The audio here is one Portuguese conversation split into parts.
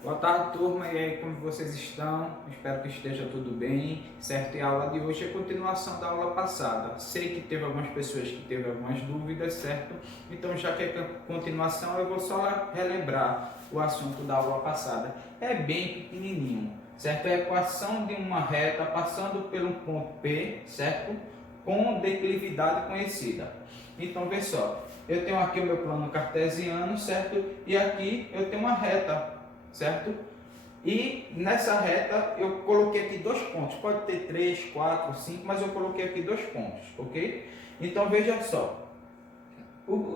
Boa tarde, turma, e aí, como vocês estão? Espero que esteja tudo bem, certo? E a aula de hoje é a continuação da aula passada. Sei que teve algumas pessoas que teve algumas dúvidas, certo? Então, já que é continuação, eu vou só relembrar o assunto da aula passada. É bem pequenininho, certo? É a equação de uma reta passando pelo ponto P, certo? Com declividade conhecida. Então, vê só, eu tenho aqui o meu plano cartesiano, certo? E aqui eu tenho uma reta, certo? E nessa reta eu coloquei aqui dois pontos, pode ter 3, 4, 5, mas eu coloquei aqui dois pontos, ok? Então veja só,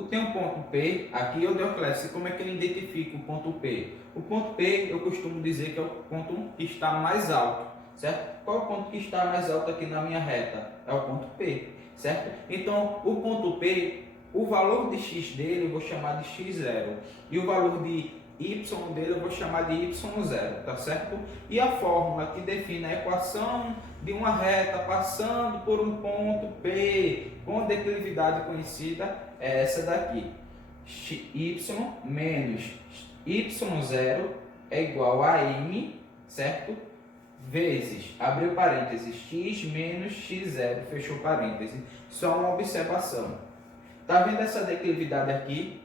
tem um ponto P, aqui eu Deoclésio, como é que ele identifica o ponto P? O ponto P eu costumo dizer que é o ponto que está mais alto, certo? Qual é o ponto que está mais alto aqui na minha reta? É o ponto P, certo? Então o ponto P, o valor de x dele eu vou chamar de x0 e o valor de y dele eu vou chamar de y0, tá certo? E a fórmula que define a equação de uma reta passando por um ponto P com declividade conhecida é essa daqui. Y menos y0 é igual a m, certo? Vezes, abriu parênteses, x menos x0, fechou parênteses. Só uma observação. Tá vendo essa declividade aqui?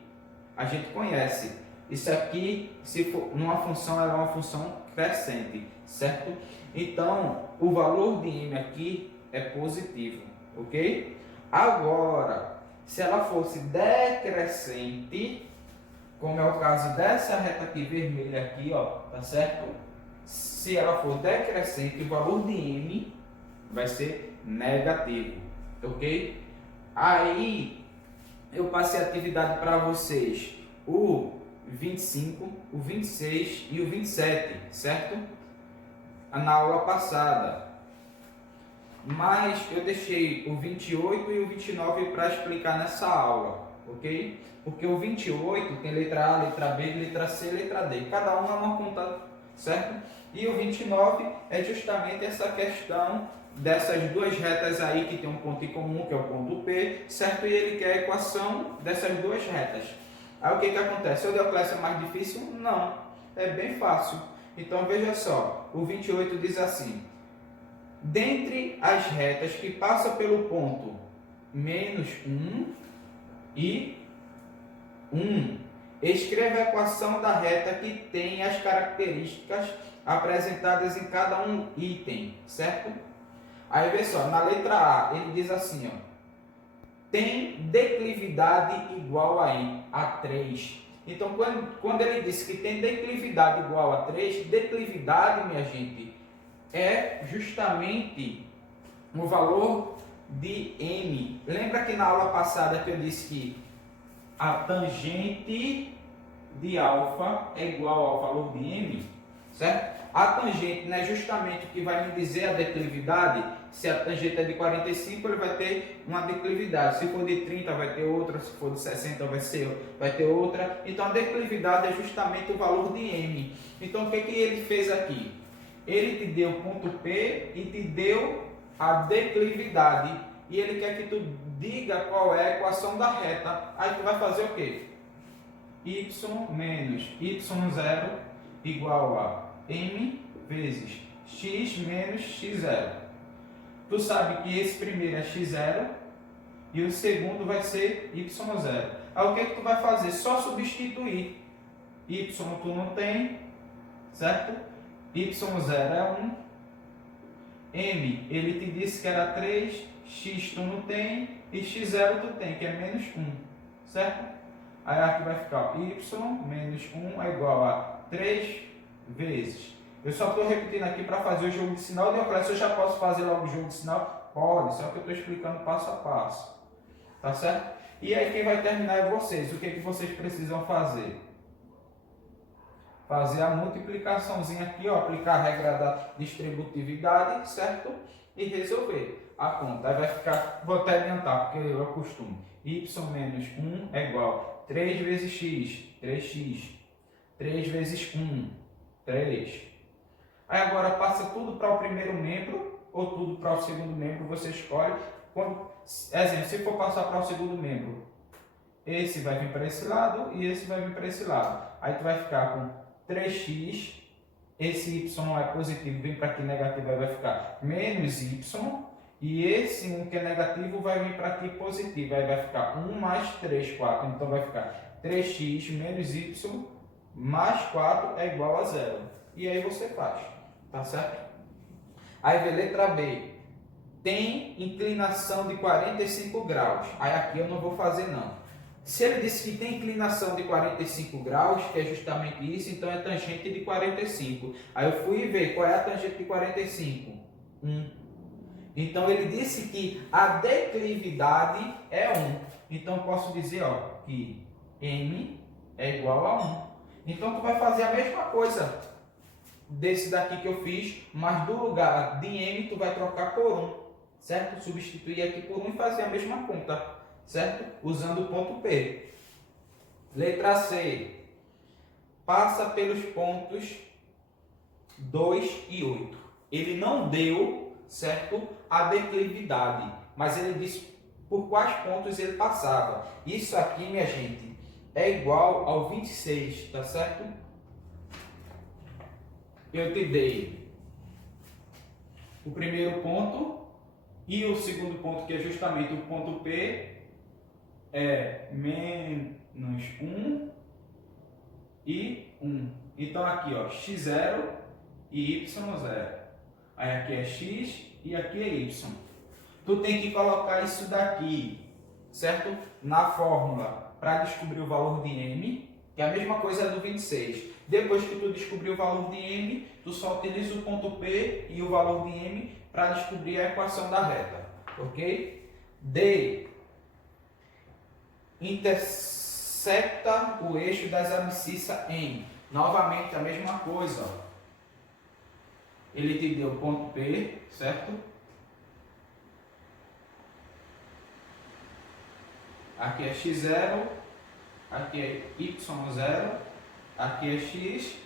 A gente conhece. Isso aqui, se for numa função, ela é uma função crescente, certo? Então, o valor de m aqui é positivo, ok? Agora, se ela fosse decrescente, como é o caso dessa reta aqui vermelha aqui, ó, tá certo? Se ela for decrescente, o valor de m vai ser negativo, ok? Aí, eu passei a atividade para vocês, o 25, o 26 e o 27, certo? Na aula passada. Mas eu deixei o 28 e o 29 para explicar nessa aula, ok? Porque o 28 tem letra A, letra B, letra C, letra D. Cada uma é uma conta, certo? E o 29 é justamente essa questão dessas duas retas aí que tem um ponto em comum, que é o ponto P, certo? E ele quer a equação dessas duas retas. Aí o que que acontece? O Deoclésio é mais difícil? Não, é bem fácil. Então veja só, o 28 diz assim: dentre as retas que passam pelo ponto menos 1 e 1, escreva a equação da reta que tem as características apresentadas em cada um item, certo? Aí vê só, na letra A, ele diz assim, ó, tem declividade igual a 3. Então, quando ele diz que tem declividade igual a 3, declividade, minha gente, é justamente o valor de m. Lembra que na aula passada que eu disse que a tangente de alfa é igual ao valor de m, certo? A tangente, né, justamente o que vai me dizer a declividade. Se a tangente é de 45, ele vai ter uma declividade. Se for de 30, vai ter outra. Se for de 60, vai ter outra. Então, a declividade é justamente o valor de m. Então, o que ele fez aqui? Ele te deu o ponto P e te deu a declividade. E ele quer que tu diga qual é a equação da reta. Aí tu vai fazer o quê? Y menos y0 igual a m vezes x menos x0. Tu sabe que esse primeiro é x0 e o segundo vai ser y0. Aí o que tu vai fazer? Só substituir. Y tu não tem, certo? Y0 é 1. M, ele te disse que era 3. X tu não tem. E x0 tu tem, que é menos 1. Certo? Aí aqui vai ficar y menos 1 é igual a 3 vezes. Eu só estou repetindo aqui para fazer o jogo de sinal. Se eu já posso fazer logo o jogo de sinal? Pode, só que eu estou explicando passo a passo. Tá certo? E aí quem vai terminar é vocês. O que, que vocês precisam fazer? Fazer a multiplicaçãozinha aqui, ó, aplicar a regra da distributividade, certo? E resolver a conta. Aí vai ficar, vou até adiantar, porque eu costumo. Y menos 1 é igual a 3 vezes x, 3x. 3 vezes 1, 3. Aí agora passa tudo para o primeiro membro ou tudo para o segundo membro, você escolhe. Exemplo, se for passar para o segundo membro, esse vai vir para esse lado e esse vai vir para esse lado. Aí tu vai ficar com 3x, esse y é positivo, vem para aqui negativo, aí vai ficar menos y, e esse 1 que é negativo vai vir para aqui positivo, aí vai ficar 1 mais 3, 4, então vai ficar 3x menos y mais 4 é igual a 0. E aí você faz, tá certo? Aí vem letra B, tem inclinação de 45 graus, aí aqui eu não vou fazer não. Se ele disse que tem inclinação de 45 graus, que é justamente isso, então é tangente de 45. Aí eu fui ver qual é a tangente de 45. 1. Então ele disse que a declividade é 1. Então eu posso dizer que M é igual a 1. Então tu vai fazer a mesma coisa desse daqui que eu fiz, mas do lugar de M tu vai trocar por 1. Certo? Substituir aqui por 1 e fazer a mesma conta. Certo? Usando o ponto P. Letra C. Passa pelos pontos 2 e 8. Ele não deu, certo, a declividade, mas ele disse por quais pontos ele passava. Isso aqui, minha gente, é igual ao 26, tá certo? Eu te dei o primeiro ponto e o segundo ponto, que é justamente o ponto P, é menos 1 e 1. Então aqui, x0 e y0. Aí aqui é x e aqui é y. Tu tem que colocar isso daqui, certo? Na fórmula para descobrir o valor de m, que é a mesma coisa do 26. Depois que tu descobrir o valor de m, tu só utiliza o ponto P e o valor de m para descobrir a equação da reta, ok? D. Intersecta o eixo das abscissas em. Novamente a mesma coisa. Ele te deu ponto P, certo? Aqui é x0, aqui é y0, aqui é x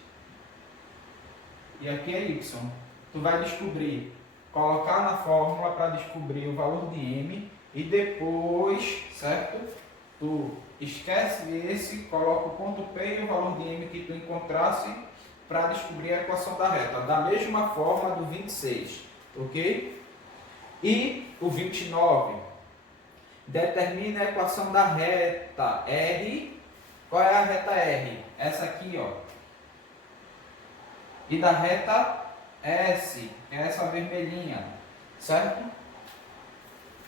e aqui é y. Tu vai descobrir, colocar na fórmula para descobrir o valor de m e depois, certo? Tu esquece esse, coloca o ponto P e o valor de m que tu encontrasse para descobrir a equação da reta, da mesma forma do 26, ok? E o 29, determina a equação da reta R. Qual é a reta R? Essa aqui, E da reta S, que é essa vermelhinha, certo?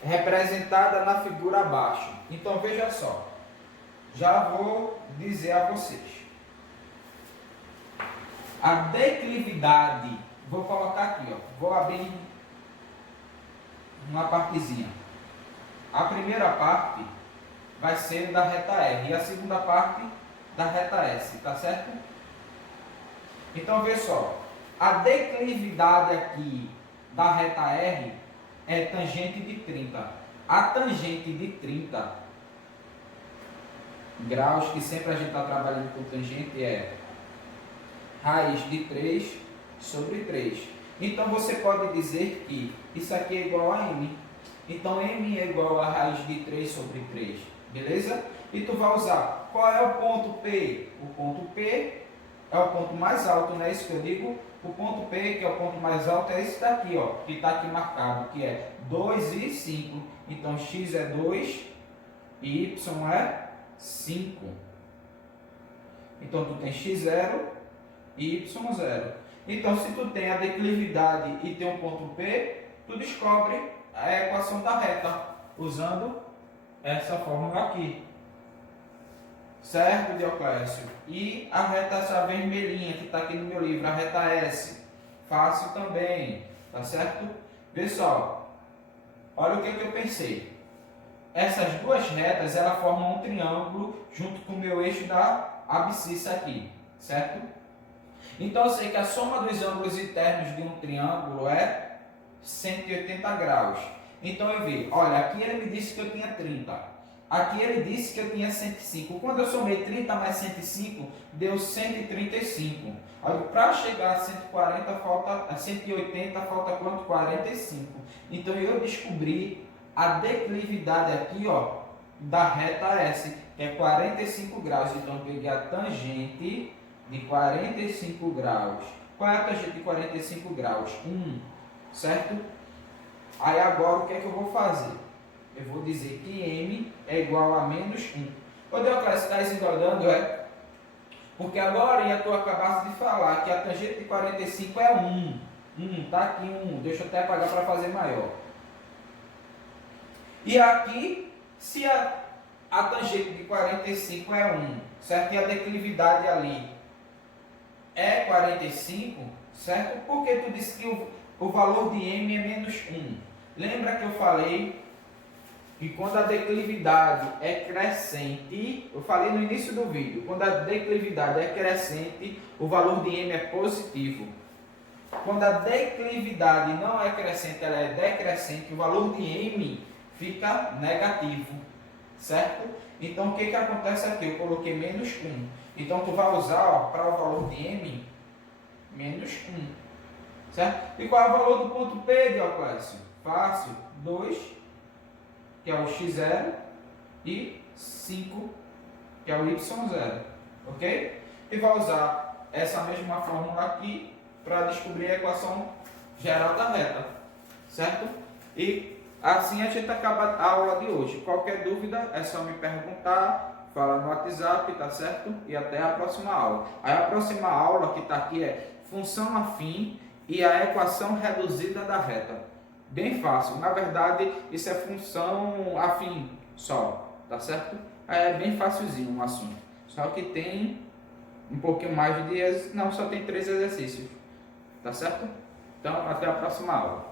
Representada na figura abaixo. Então veja só, já vou dizer a vocês. A declividade, vou colocar aqui, vou abrir uma partezinha. A primeira parte vai ser da reta R e a segunda parte da reta S, tá certo? Então veja só, a declividade aqui da reta R é tangente de 30. A tangente de 30 graus, que sempre a gente está trabalhando com tangente, é raiz de 3 sobre 3. Então você pode dizer que isso aqui é igual a m. Então m é igual a raiz de 3 sobre 3. Beleza? E tu vai usar, qual é o ponto P? O ponto P é o ponto mais alto, não é isso que eu digo? O ponto P, que é o ponto mais alto, é esse daqui, que está aqui marcado, que é 2 e 5. Então, x é 2 e y é 5. Então, tu tem x0 e y0. Então, se tu tem a declividade e tem um ponto P, tu descobre a equação da reta, usando essa fórmula aqui. Certo, Dioclésio? E a reta essa vermelhinha que está aqui no meu livro, a reta S. Fácil também, tá certo? Pessoal, olha o que eu pensei. Essas duas retas, elas formam um triângulo junto com o meu eixo da abscissa aqui, certo? Então eu sei que a soma dos ângulos internos de um triângulo é 180 graus. Então eu vi, olha, aqui ele me disse que eu tinha 30. Aqui ele disse que eu tinha 105. Quando eu somei 30 mais 105, deu 135. Para chegar a 140, a 180, falta quanto? 45. Então eu descobri a declividade aqui, da reta S, que é 45 graus. Então eu peguei a tangente de 45 graus. Qual é a tangente de 45 graus? 1, certo? Aí agora o que é que eu vou fazer? Eu vou dizer que M é igual a menos 1. Ô Deoclésio, está se enganando, é? Porque agora tu acabaste de falar que a tangente de 45 é 1. Tá aqui 1. Deixa eu até apagar para fazer maior. E aqui, se a tangente de 45 é 1, certo? E a declividade ali é 45, certo? Porque tu disse que o valor de M é menos 1. Lembra que eu falei que quando a declividade é crescente, eu falei no início do vídeo, quando a declividade é crescente, o valor de M é positivo. Quando a declividade não é crescente, ela é decrescente, o valor de M fica negativo, certo? Então o que que acontece aqui? Eu coloquei menos 1. Então tu vai usar para o valor de M, menos 1, certo? E qual é o valor do ponto P, Dioclésio? Fácil, 2, que é o x0, e 5, que é o y0, ok? E vai usar essa mesma fórmula aqui para descobrir a equação geral da reta, certo? E assim a gente acaba a aula de hoje. Qualquer dúvida é só me perguntar, fala no WhatsApp, tá certo? E até a próxima aula. Aí a próxima aula que está aqui é função afim e a equação reduzida da reta. Bem fácil. Na verdade, isso é função afim só, tá certo? É bem facilzinho o assunto. Só que tem um pouquinho mais de dias, não, só tem 3 exercícios. Tá certo? Então, até a próxima aula.